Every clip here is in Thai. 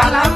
ำ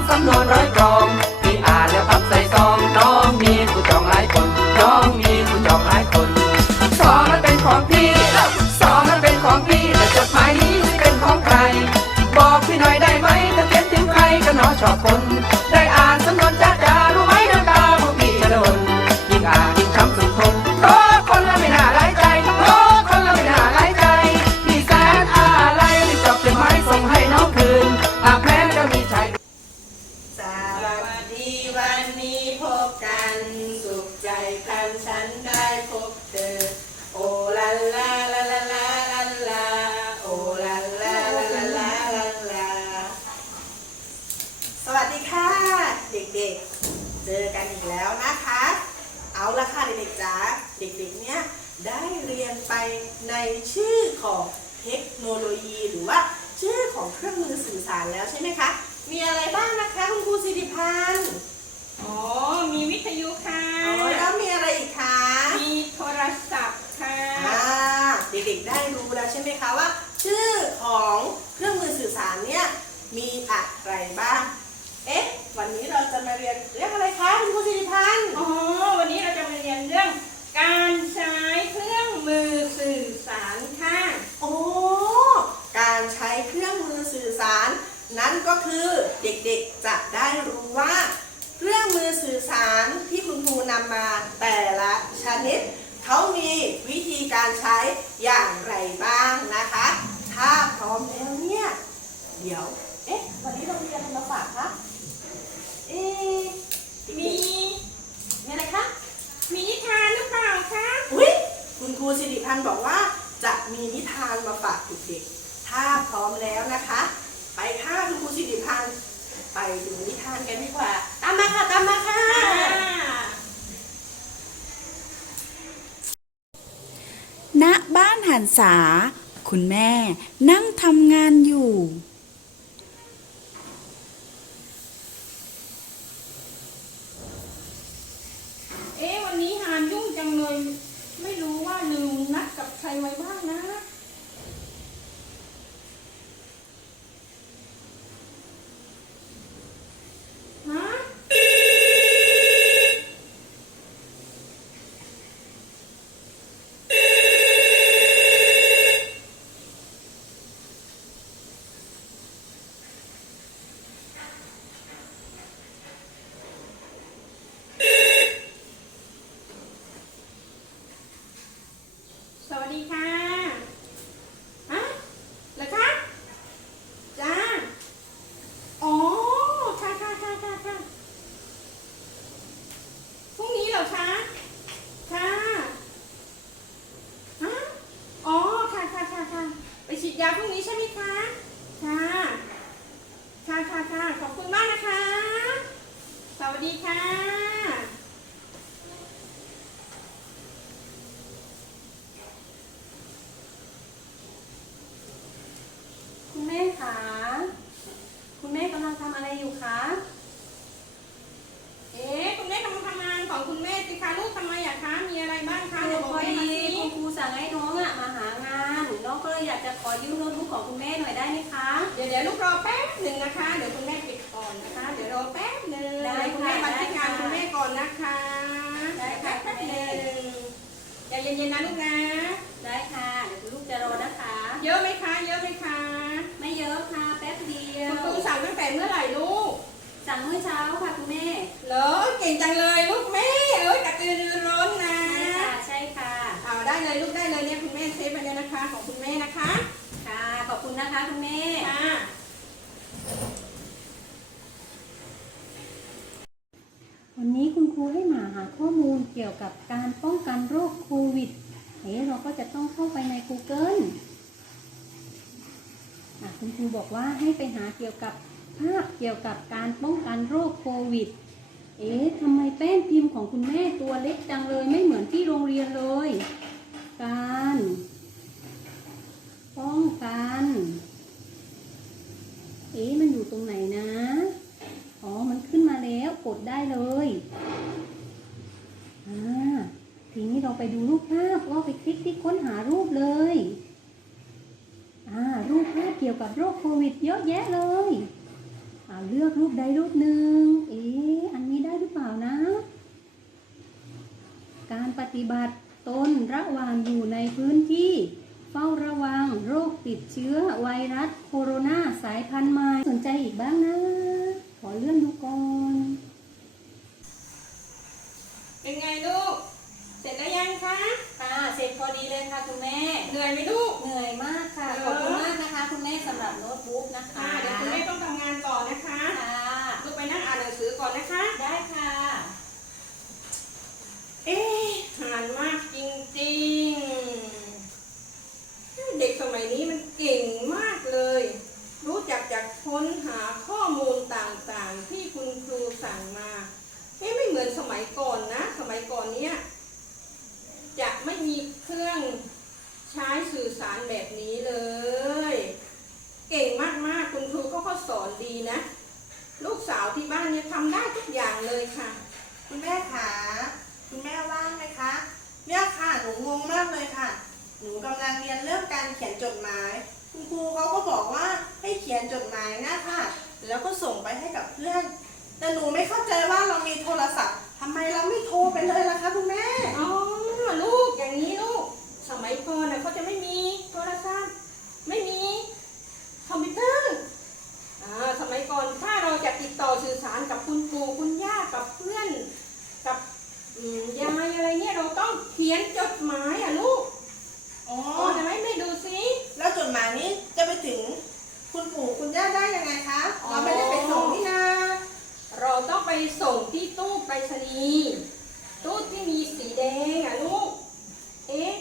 ละค่ะเด็กๆจ๋าเด็กๆเนี่ยได้เรียนไปในชื่อของเทคโนโลยี หรือว่าชื่อของเครื่องมือสื่อสารแล้วใช่ไหมคะ มีอะไรบ้างนะคะคุณครูสิริพันธ์อ๋อ มีวิทยุค่ะอ๋อแล้วมีอะไรอีกคะ มีโทรศัพท์ค่ะอ่าเด็กๆได้รู้แล้วใช่ไหมคะว่า ชื่อของเครื่องมือสื่อสารเนี่ยมีอะไรบ้าง เอ๊ะ วันนี้เราจะมาเรียนเรื่องอะไรคะคุณครูสิริพันธ์อ๋อ การใช้เครื่องมือสื่อสารค่ะ โอ้ การใช้เครื่องมือสื่อสาร นั่นก็คือเด็กๆจะได้รู้ว่า เครื่องมือสื่อสารที่คุณครูนำมาแต่ละชนิด เขามีวิธีการใช้อย่างไรบ้างนะคะ ถ้าพร้อมแล้วเนี่ย เดี๋ยว เอ๊ะ วันนี้เรามีอะไรมาฝากคะ เอ๊ะ มี มีอะไรคะ มีนิทานหรือเปล่าคะ อุ๊ยคุณค รูสิริพันธ์บอกว่าจะมีนิทานมาฝากเด็กๆ ถ้าพร้อมแล้วนะคะ ไปค่ะคุณครูสิริพันธ์ ไปดูนิทานกันดีกว่า ตามมาค่ะ ตามมาค่ะ ณ บ้านหันษา คุณแม่นั่งทำงานอยู่ เอ๊ะ วันนี้หานยุ่งจังเลย ไม่ หนึ่งนัดกับใครไว้บ้างนะ ฮะ สวัสดีค่ะ ฮะเหรอคะ จ้า อ๋อ ค่ะค่ะค่ะค่ะค่ะพรุ่งนี้เหรอคะ ค่ะ ฮะ อ๋อ ค่ะค่ะค่ะค่ะไปฉีดยาพรุ่งนี้ใช่ไหมคะ ค่ะ ค่ะค่ะค่ะขอบคุณมากนะคะ สวัสดีค่ะ คุณแม่คะ คุณแม่กำลังทำอะไรอยู่คะ เอ๊ะคุณแม่กำลังทำงานของคุณแม่สิคะลูกทำไมอะคะ มีอะไรบ้างคะ คือ เดี๋ยวบอก พอ แม่ ดี มาสิ คุณครูสั่งให้น้องอะมาหางาน น้องก็เลยอยากจะขอยืมโน้ตบุ๊กของคุณแม่หน่อยได้ไหมคะ เดี๋ยวเดี๋ยวลูกรอแป๊บหนึ่งนะคะ เดี๋ยวคุณแม่ปิดก่อนนะคะ เดี๋ยวรอแป๊บหนึ่ง ได้ค่ะ คุณแม่มาที่งาน ได้ค่ะ คุณแม่ก่อนนะคะ ได้ค่ะ แป๊บ คุณ ห แม่ นึ่งใจเย็นๆนะลูกนะ ได้ค่ะ เดี๋ยวคุณลูกจะรอนะคะ เยอะไหมคะ เยอะไหมคะ ไม่เยอะค่ะ แป๊บเดีย คุณ ว ครูสั่งตั้งแต่เมื่อไหร่ลูก สั่งเมื่อเช้าค่ะคุณแม่ เหรอเก่งจังเลยลูกแม่เอ้ยกระตือรือร้นนะใช่ค่ะใช่ค่ะเอาได้เลยลูกได้เลยเนี่ยคุณแม่เซฟไปเลยนะคะ ของคุณแม่นะคะค่ะขอบคุณนะคะคุณแม่ค่ะวันนี้คุณครูให้มาหาข้อมูลเกี่ยวกับการป้องกันโรคโควิดเอ๊ะเราก็จะต้องเข้าไปใน Google อะคุณครูบอกว่าให้ไปหาเกี่ยวกับภาพเกี่ยวกับการป้องกันโรคโควิด เอ๊ะทำไมแป้นพิมพ์ของคุณแม่ตัวเล็กจังเลย ไม่เหมือนที่โรงเรียนเลย การป้องกัน เอ๊ะมันอยู่ตรงไหนนะ อ๋อ มันขึ้นมาแล้วกดได้เลยอ่าทีนี้เราไปดูรูปภาพก็ไปคลิกที่ค้นหารูปเลย อ่า รูปภาพเกี่ยวกับโรคโควิดเยอะแยะเลย เลือกรูปใดรูปหนึ่ง เอ๊ะอันนี้ได้หรือเปล่านะ การปฏิบัติตนระหว่างอยู่ในพื้นที่ เฝ้าระวังโรคติดเชื้อไวรัสโคโรนาสายพันธุ์ใหม่สนใจอีกบ้างนะ ขอเลื่อนดูก่อน เป็นไงลูก เสร็จแล้วยังคะ ค่ะ เสร็จพอดีเลยค่ะคุณแม่ เหนื่อยไหมลูก เหนื่อยมากค่ะขอบคุณ สำหรับโน้ตบุ๊กนะคะค่ะเดี๋ยวคุณแม่ต้องทำงานต่อนะคะค่ะ ลูกไปนั่งอ่านหนังสือก่อนนะคะ ได้ค่ะ เอ๊ะหานมากจริงๆ เด็กสมัยนี้มันเก่งมากเลย รู้จักจากค้นหาข้อมูลต่างๆ ที่คุณครูสั่งมา เอ๊ะไม่เหมือนสมัยก่อนนะ สมัยก่อนเนี้ยจะไม่มีเครื่องใช้สื่อสารแบบนี้เลย เก่งมากๆ คุณครูเขาก็สอนดีนะ ลูกสาวที่บ้านเนี่ยทำได้ทุกอย่างเลยค่ะ คุณแม่ขาคุณแม่ว่างไหมคะ เนี่ยค่ะ หนูงงมากเลยค่ะ หนูกำลังเรียนเรื่องการเขียนจดหมาย คุณครูเขาก็บอกว่าให้เขียนจดหมายนะค่ะ แล้วก็ส่งไปให้กับเพื่อน แต่หนูไม่เข้าใจว่าเรามีโทรศัพท์ทำไมเราไม่โทรไปเลยล่ะคะคุณแม่ อ๋อลูกอย่างนี้ลูก สมัยก่อนน่ะเขาจะไม่มีโทรศัพท์ไม่มีคอมพิวเตอร์อ่าสมัยก่อนถ้าเราจะติดต่อสื่อสารกับคุณปู่คุณย่ากับเพื่อน กับอืม ยายอะไรเนี่ยเราต้องเขียนจดหมายอะลูกอ๋ออ๋อทำไมไม่ดูสิแล้วจดหมายนี้จะไปถึงคุณปู่คุณย่าได้ยังไงคะ อ๋อ เราไม่ได้ไปส่งนี่นาเราต้องไปส่งที่ตู้ไปรษณีย์ตู้ที่มีสีแดงอะลูก เอ๊ะ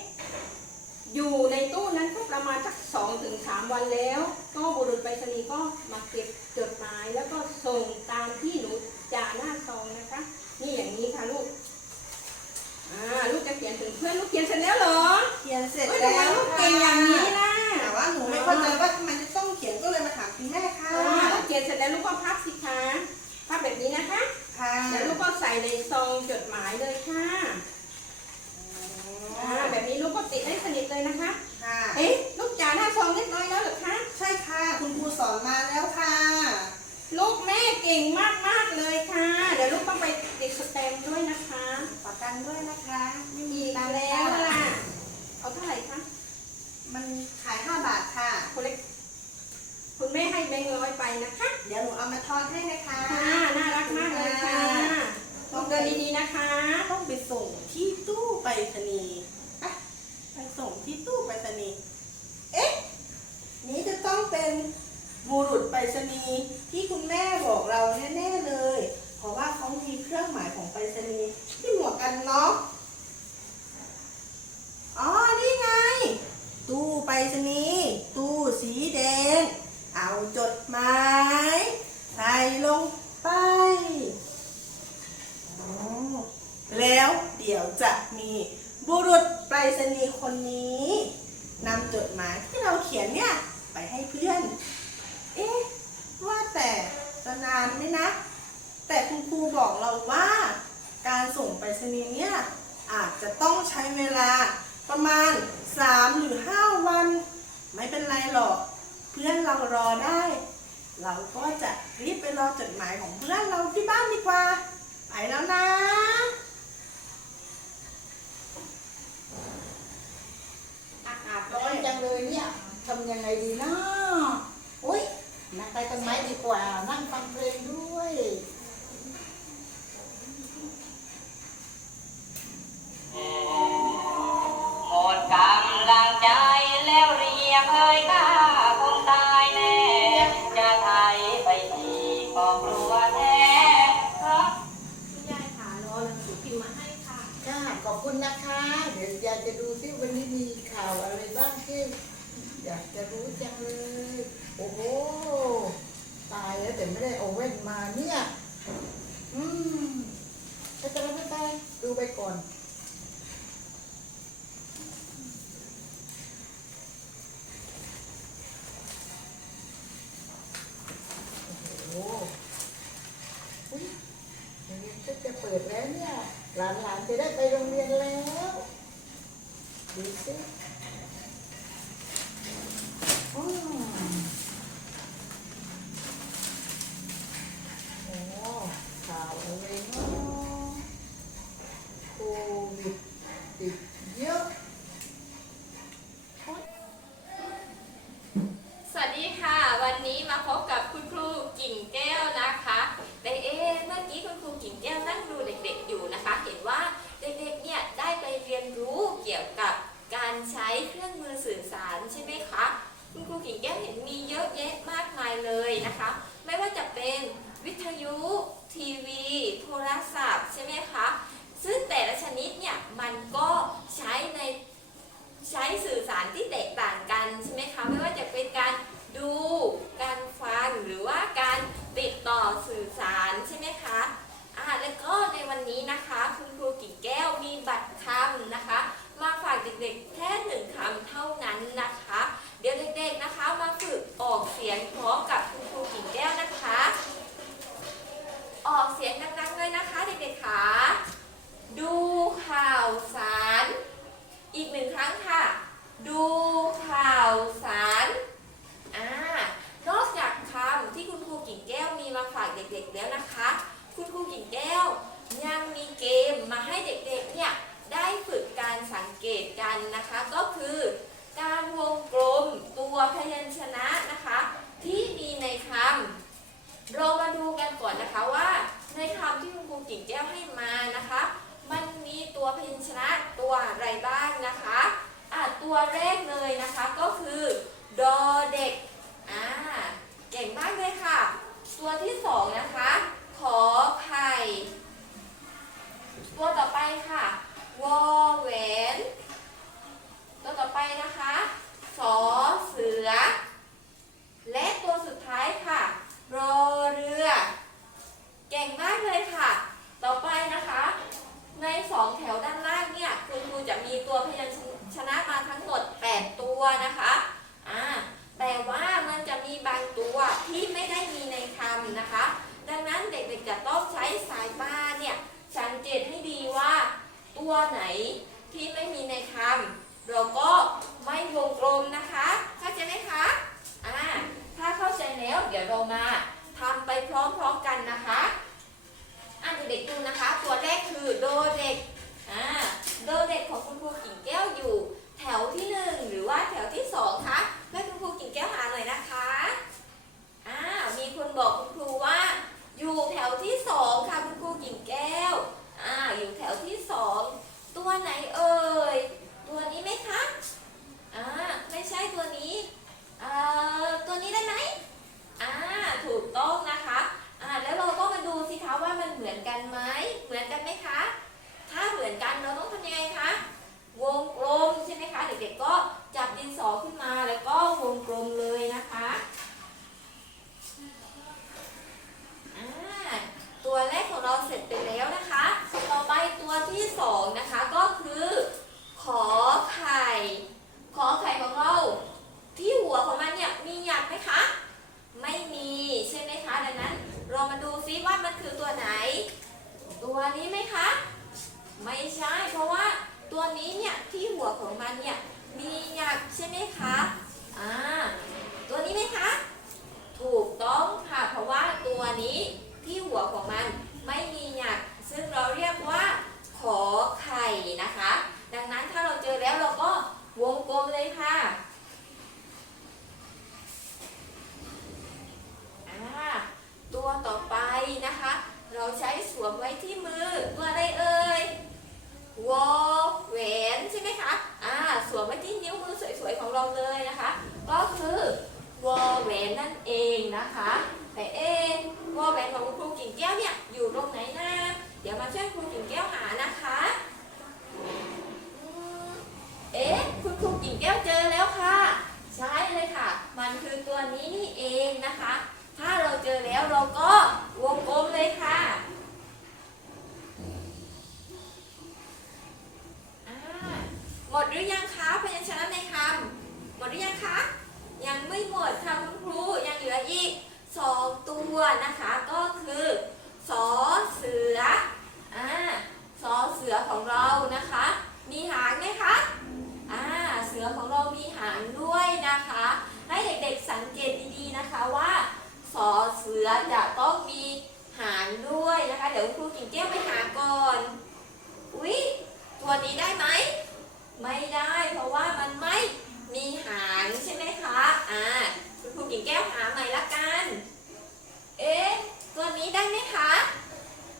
อยู่ในตู้นั้นก็ประมาณสักสองถึงสามวันแล้ว ก็บุรุษไปรษณีย์ก็มาเก็บจดหมายแล้วก็ส่งตามที่หนูจ่าหน้าซองนะคะ นี่อย่างนี้ค่ะลูก อ่าลูกจะเขียนถึงเพื่อนลูกเขียนเสร็จแล้วเหรอเขียนเสร็จเฮ้ยทำไมแล้วลูกเก่งอย่างนี้ล่ะแต่ว่าหนูไม่เข้าใจว่าทำไมจะต้องเขียนก็เลยมาถามคุณแม่ค่ะอ่าลูกเขียนเสร็จแล้วลูกก็พับสิคะพับแบบนี้นะคะค่ะ แล้วลูกก็ใส่ในซองจดหมายเลยค่ะอ่าแบบนี้ลูกก็ โอ้โหตายแล้วแต่ไม่ได้เอเว่นมาเนี่ยอืมไปไปไปไปดูไปก่อนปิดแล้วเนี่ย หลานๆจะได้ไปโรงเรียนแล้ว ดูสิ แรกเลยนะคะก็คือดอเด็กอ่าเก่งมากเลยค่ะ ตัวที่สองนะคะ ขอไข่ตัวต่อไปค่ะวอแหวนตัวต่อไปนะคะสอเสือ และตัวสุดท้ายค่ะ รอเรือ เก่งมากเลยค่ะ ต่อไปนะคะ ในสองแถวด้านล่างเนี่ย คุณครูจะมีตัวพยัญชนะ ชนะมาทั้งหมด 8 ตัวนะคะอ่าแต่ว่ามันจะมีบางตัวที่ไม่ได้มีในคำนะคะ ดังนั้นเด็กๆจะต้องใช้สายบ้าเนี่ยสังเกตให้ดีว่า ตัวไหนที่ไม่มีในคำเราก็ แต่เอ๊ว่าแหวนของคุณครูกิ่งแก้วเนี่ยอยู่ตรงไหนนะเดี๋ยวมาช่วยครูกิ่งแก้วหานะคะ เอ๊คุณครูกิ่งแก้วเจอแล้วค่ะ ใช่เลยค่ะ มันคือตัวนี้นี่เองนะคะ ถ้าเราเจอแล้วเราก็วงกลมเลยค่ะหมดหรือยังคะพยัญชนะในคำหมดหรือยังคะ ยังไม่หมดค่ะ สองตัวนะคะก็คือสอเสืออ่าสอเสือของเรานะคะ มีหางไหมคะอ่าเสือของเรามีหางด้วยนะคะ ให้เด็กๆสังเกตดีๆนะคะว่าสอเสือจะต้องมีหางด้วยนะคะ เดี๋ยวครูกิ่งแก้วไปหาก่อนอุ๊ยตัวนี้ได้ไหมไม่ได้เพราะว่ามันไม่มีหางใช่ไหมคะอ่า กิ่งแก้วหาใหม่ละกัน เอ๊ะ ตัวนี้ได้ไหมคะ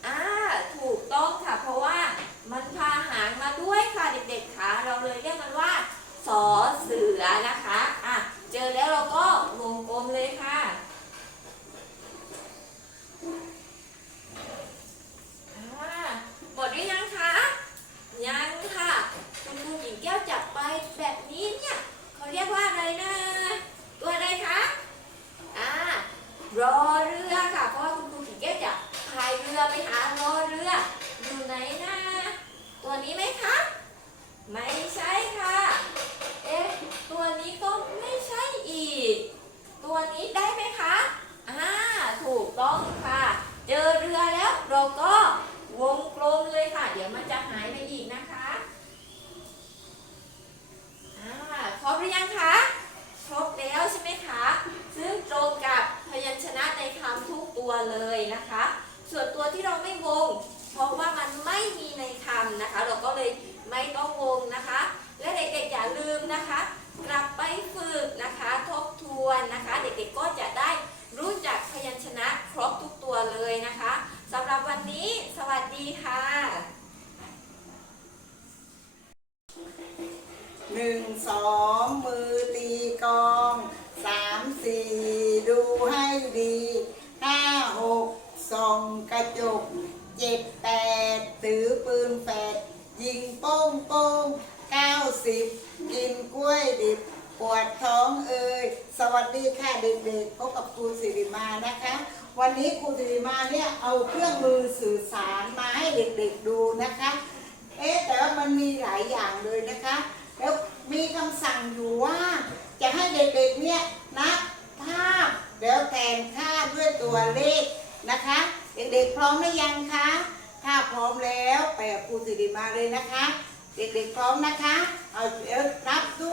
อ่า ถูกต้องค่ะ เพราะว่ามันพาหางมาด้วยค่ะเด็กๆค่ะ เราเลยเรียกมันว่าสอเสือนะคะ อะ เจอแล้วเราก็วงกลมเลยค่ะหมดหรืยังคะ ยังค่ะ คุณครูหญิงแก้วจับไปแบบนี้เนี่ย เขาเรียกว่าอะไรนะ ตัวอะไรคะ อ่ารอเรือค่ะ เพราะว่าคุณครูขิงแก้จะพายเรือไปหารอเรือ อยู่ไหนนะตัวนี้ไหมคะ ไม่ใช่ค่ะ เอ๊ะ ตัวนี้ก็ไม่ใช่อีก ตัวนี้ได้ไหมคะอ่าถูกต้องค่ะ เจอเรือแล้วเราก็วงกลมเลยค่ะ เดี๋ยวมันจะหายไปอีกนะคะอ่าพร้อมหรือยังคะ ครบแล้วใช่ไหมคะ ซึ่งตรงกับพยัญชนะในคำทุกตัวเลยนะคะ ส่วนตัวที่เราไม่วง เพราะว่ามันไม่มีในคำนะคะ เราก็เลยไม่ต้องวงนะคะ และเด็กๆอย่าลืมนะคะ กลับไปฝึกนะคะ ทบทวนนะคะ เด็กๆก็จะได้รู้จักพยัญชนะครบทุกตัวเลยนะคะสำหรับวันนี้ สวัสดีค่ะหนึ่งสองมือ สิบกินกล้วยดิบปวดท้องเอ่ยสวัสดีค่ะเด็กๆพบกับครูสิริมานะคะ วันนี้ครูสิริมาเนี่ยเอาเครื่องมือสื่อสารมาให้เด็กๆดูนะคะ เอ๊ะแต่ว่ามันมีหลายอย่างเลยนะคะ แล้วมีคำสั่งอยู่ว่า จะให้เด็กๆเนี่ยนับภาพแล้วแทนค่าด้วยตัวเลขนะคะ เด็กๆพร้อมหรือยังคะถ้าพร้อมแล้วไปกับครูสิริมาเลยนะคะ เด็กๆพร้อมนะคะ เอาเอนับด้ว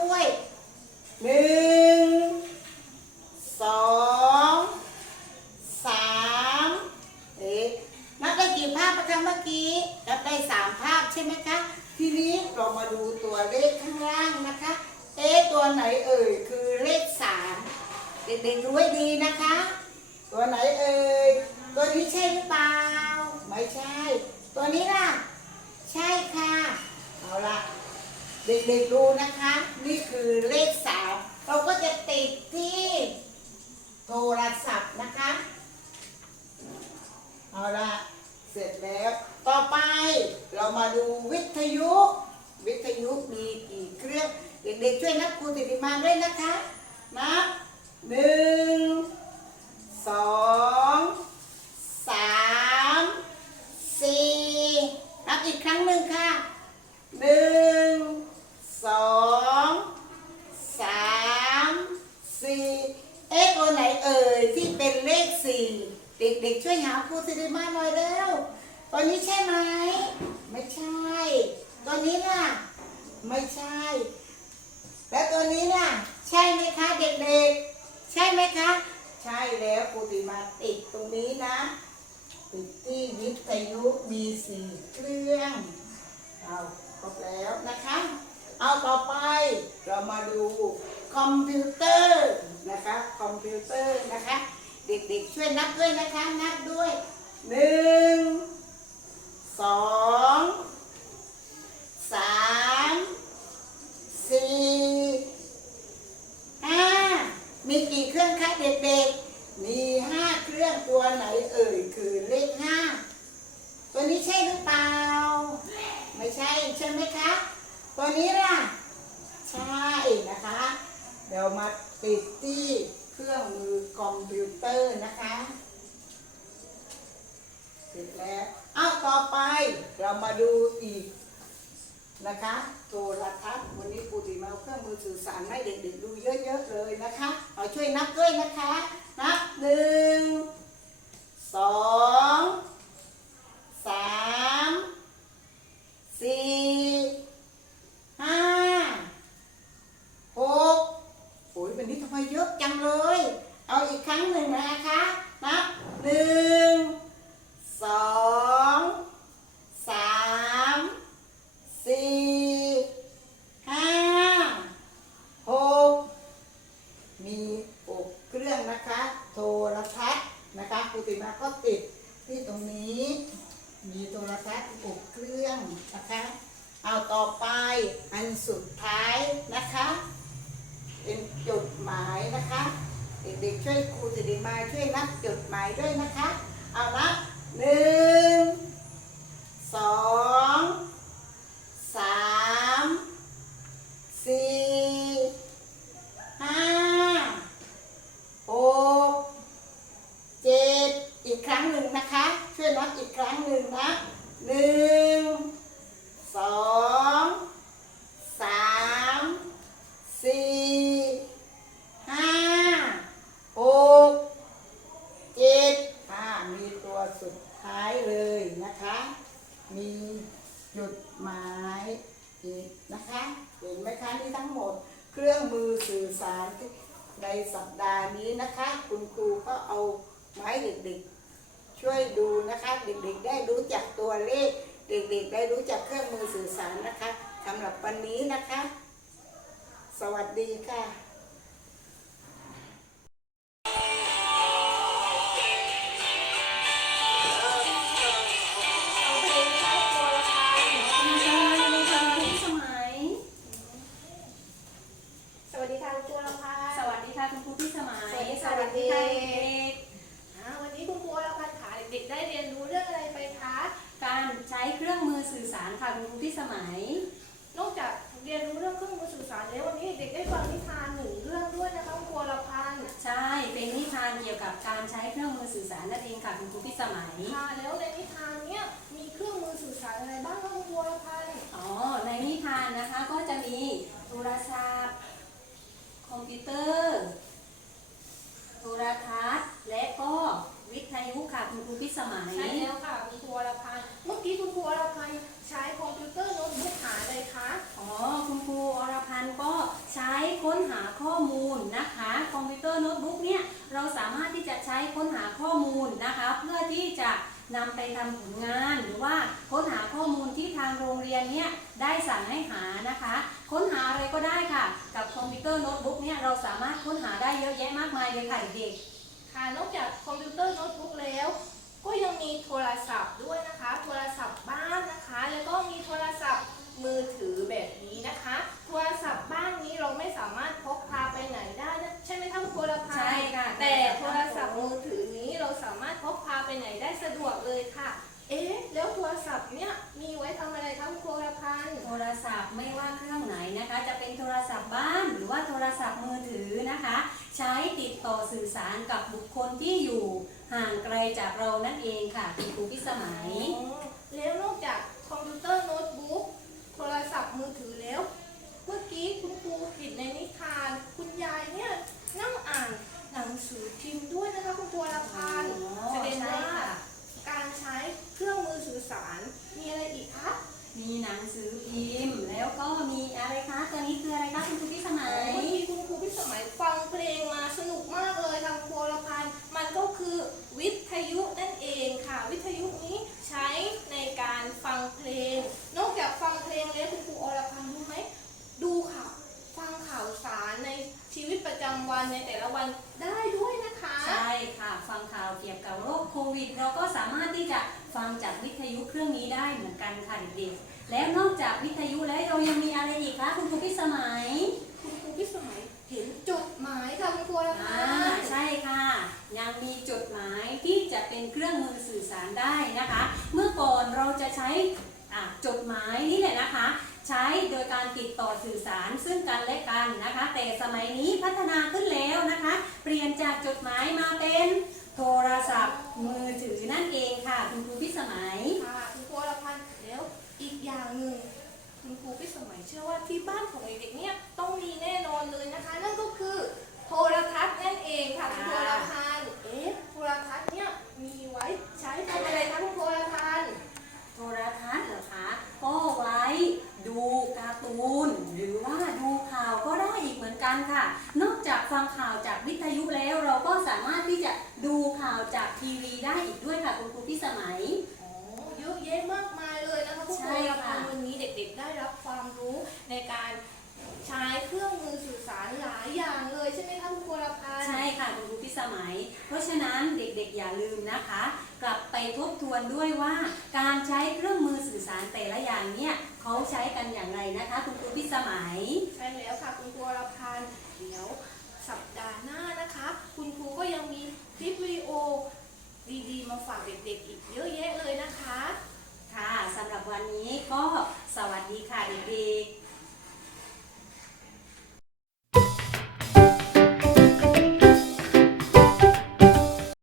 Ei! ค่ะคุณครูพี่สมัย ค่ะแล้วในนิทานเนี้ยมีเครื่องมือสื่อสารอะไรบ้างคะคุณครูละพันอ๋อ ในนิทานนะคะก็จะมีโทรศัพท์ คอมพิวเตอร์ โทรทัศน์ และก็วิทยุค่ะคุณครูพิสมัย ใช่แล้วค่ะคุณครูละพันเมื่อกี้คุณครูละพัน ใช้คอมพิวเตอร์โน้ตบุ๊กหาอะไรคะอ๋อคุณครูอรพันธ์ก็ใช้ค้นหาข้อมูลนะคะ คอมพิวเตอร์โน้ตบุ๊กเนี่ยเราสามารถที่จะใช้ค้นหาข้อมูลนะคะ เพื่อที่จะนำไปทำผลงานหรือว่าค้นหาข้อมูลที่ทางโรงเรียนเนี่ยได้สั่งให้หานะคะ ค้นหาอะไรก็ได้ค่ะ กับคอมพิวเตอร์โน้ตบุ๊กเนี่ยเราสามารถค้นหาได้เยอะแยะมากมายเลยค่ะเด็กค่ะนอกจากคอมพิวเตอร์โน้ตบุ๊กแล้ว ก็ยังมีโทรศัพท์ด้วยนะคะ โทรศัพท์บ้านนะคะ แล้วก็มีโทรศัพท์มือถือแบบนี้นะคะ โทรศัพท์บ้านนี้เราไม่สามารถพกพาไปไหนได้นะใช่ไหมคะคุณโทรพันธ์ใช่ค่ะแต่โทรศัพท์มือถือนี้เราสามารถพกพาไปไหนได้สะดวกเลยค่ะ เอ๊ะ แล้วโทรศัพท์เนี่ยมีไว้ทำอะไรคะคุณโทรพันธ์โทรศัพท์ไม่ว่าเครื่องไหนนะคะ จะเป็นโทรศัพท์บ้านหรือว่าโทรศัพท์มือถือนะคะ ใช้ติดต่อสื่อสารกับบุคคลที่อยู่ ห่างไกลจากเรานั่นเองค่ะคุณครูพิสมัยอ๋อแล้วนอกจากคอมพิวเตอร์โน้ตบุ๊กโทรศัพท์มือถือแล้ว เมื่อกี้คุณครูเห็นในนิทาน คุณยายเนี่ยนั่งอ่านหนังสือพิมพ์ด้วยนะคะคุณตัวละพันอ๋อแสดงใช่ว่าค่ะ การใช้เครื่องมือสื่อสารมีอะไรอีกคะมีหนังสือพิมพ์แล้วก็มีอะไรคะตัวนี้คืออะไรคะคุณครูพิสมัเมื่อยกี้คุณครูพิสมัยฟังเพลงมาสนุกมาก คือวิทยุนั่นเองค่ะ วิทยุนี้ใช้ในการฟังเพลง นอกจากฟังเพลงแล้วคุณครูอรพันธ์รู้ไหมดูข่าวฟังข่าวสารในชีวิตประจำวันในแต่ละวันได้ด้วยนะคะ ใช่ค่ะ ฟังข่าวเกี่ยวกับโรคโควิด เราก็สามารถที่จะฟังจากวิทยุเครื่องนี้ได้เหมือนกันค่ะเด็กๆแล้วนอกจากวิทยุแล้วเรายังมีอะไรอีกคะคุณครูพิสมัย คุณครูพิสมัยเห็นจดหมายค่ะคุณครูอรพัอ่านธ์ใช่ค่ะ ยังมีจดหมายที่จะเป็นเครื่องมือสื่อสารได้นะคะ เมื่อก่อนเราจะใช้จดหมายนี่แหละนะคะ ใช้โดยการติดต่อสื่อสารซึ่งกันและกันนะคะ แต่สมัยนี้พัฒนาขึ้นแล้วนะคะ เปลี่ยนจากจดหมายมาเป็นโทรศัพท์มือถือนั่นเองค่ะ คุณครูพิสมัยค่ะคุณครูอรพันธ์แล้วอีกอย่างหนึ่งคุณครูพิสมัยเชื่อว่าที่บ้านของเด็กๆเนี่ยต้องมีแน่นอนเลยนะคะ นั่นก็คือ โทรทัศน์นั่นเองค่ะคุณครูอรพันธ์เอ๊ะโทรทัศน์เนี่ยมีไว้ใช้ทำอะไรคะคุณครูอรพันธ์โทรทัศน์เหรอคะก็ไว้ดูการ์ตูน หรือว่าดูข่าวก็ได้อีกเหมือนกันค่ะ นอกจากฟังข่าวจากวิทยุแล้วเราก็สามารถที่จะดูข่าวจากทีวีได้อีกด้วยค่ะคุณครูพี่สมัยอ๋อเยอะแยะมากมายเลยนะคะคุณคใช่รูอรค่ะพันธ์วันนี้เด็กๆได้รับความรู้ในการ ใช้เครื่องมือสื่อสารหลายอย่างเลยใช่ไหมคะคุณครูอรพันธ์ ใช่ค่ะคุณครูพี่สมัย เพราะฉะนั้นเด็กๆอย่าลืมนะคะ กลับไปทบทวนด้วยว่าการใช้เครื่องมือสื่อสารแต่ละอย่างเนี่ยเขาใช้กันอย่างไรนะคะ คุณครูพี่สมัย ใช่แล้วค่ะคุณครูอรพันธ์เดี๋ยวสัปดาห์หน้านะคะ คุณครูก็ยังมีคลิปวิดีโอดีๆ มาฝากเด็กๆอีกเยอะแยะเลยนะคะ ค่ะสำหรับวันนี้ก็สวัสดีค่ะเด็กๆ